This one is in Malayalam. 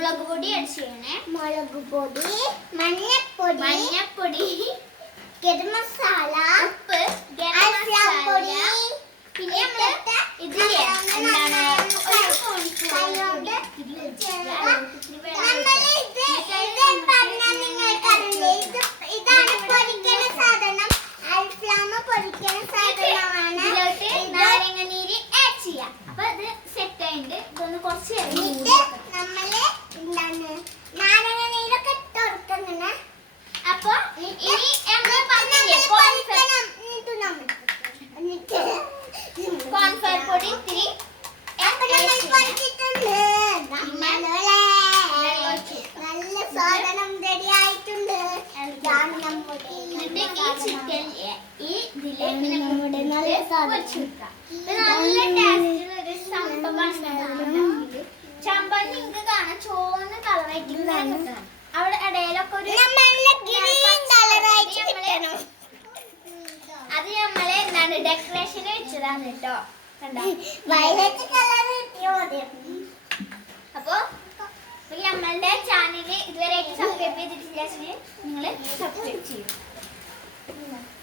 മുളക് പൊടി ആഡ് ചെയ്യണേ. മുളക് പൊടി, മഞ്ഞപ്പൊടി, ഗരം മസാല, ഉപ്പ്, ഗരം മസാല, പിന്നെ ഇതില്ലേ എന്താണ് ഒരു കോഴിക്കോട് നാരങ്ങനീര് ആഡ് ചെയ്യാം. അപ്പൊ ഇത് സെറ്റ് ആയിട്ട് ഇതൊന്ന് കുറച്ച് നാരങ്ങനീരൊക്കെ ഇട്ടുകൊടുക്കുന്നുണ്ട്. അപ്പൊ ഇനി കോൺഫ്ലവർ പൊടി ഇത്തിരി നല്ല സാധനം റെഡി ആയിട്ടുണ്ട്. ഈ ഇതില് നല്ല ടേസ്റ്റുള്ള ഒരു സംഭവമാണ്. ചമ്പൽ നിങ്ങൾക്ക് കാണാം ചോന്ന കളറായിട്ട് കിട്ടണം. അവിടെ ഇടയിലൊക്കെ ഒരു അത് നമ്മളെ എന്താണ് ഡെക്കറേഷന് വെച്ചതാണ് കേട്ടോ. വയലറ്റ് കളർ കിട്ടിയോ? അപ്പൊ നമ്മളുടെ ചാനൽ ഇതുവരെ സബ്സ്ക്രൈബ് ചെയ്തിട്ടില്ല, നിങ്ങൾ സബ്സ്ക്രൈബ് ചെയ്യും.